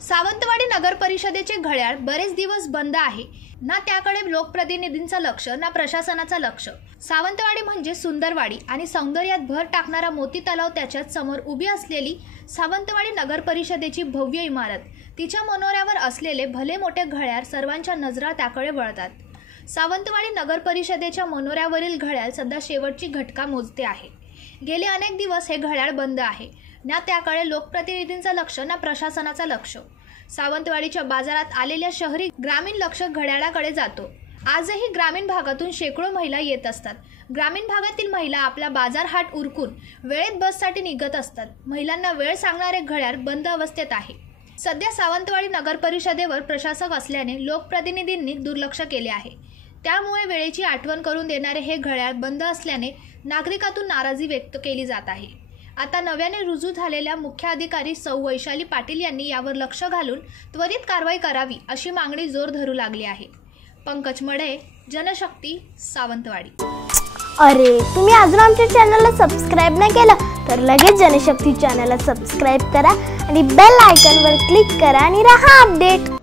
सावंतवाडी नगर परिषदेचे घड्याळ बरेच दिवस बंद आहे। ना त्याकडे लोकप्रतिनिधींचं लक्ष ना प्रशासनाचं लक्ष। सावंतवाडी म्हणजे सुंदरवाडी आणि सौंदर्यात भर टाकणारा मोती तलाव त्याच्याच समोर उभी असलेली सावंतवाडी नगर परिषदेची भव्य इमारत, तिच्या मनोऱ्यावर असलेले भले मोठे घड्याळ सर्वांच्या नजरा त्याकडे वळतात। सावंतवाडी नगर परिषदेच्या मनोऱ्यावरील घड्याळ सध्या शेवटची घटका मोजते आहे। गेले अनेक दिवस हे घड्याळ बंद आहे। ना त्याकडे लोकप्रतिनिधींचं लक्ष ना प्रशासनाचं लक्ष। सावंतवाडीच्या बाजारात आलेल्या शहरी ग्रामीण लक्ष घड्याळाकडे जातो। आजही ग्रामीण भागातून शेकडो महिला येत असतात। ग्रामीण भागातील महिला आपला बाजार हाट उरकून वेळेत बससाठी निघत असतात। महिलांना वेळ सांगणारे घड्याळ बंद अवस्थेत आहे। सध्या सावंतवाडी नगर परिषदेवर प्रशासक असल्याने लोकप्रतिनिधींनी दुर्लक्ष केले आहे। त्यामुळे वेळेची आठवण करून देणारे हे घड्याळ बंद असल्याने नागरिकातून नाराजी व्यक्त केली जात आहे। आता नव्याने रुजू झालेल्या मुख्य अधिकारी सौ वैशाली पाटील यांनी यावर लक्ष घालून त्वरित कारवाई करावी अशी मागणी जोर धरू लागली आहे। पंकज मडे, जनशक्ती, सावंतवाडी। अरे, तुम्ही अजून आमच्या चॅनलला सबस्क्राइब नाही केलं तर लगेच जनशक्ती चॅनलला सबस्क्राइब करा आणि बेल आयकॉनवर क्लिक करा आणि रहा अपडेट।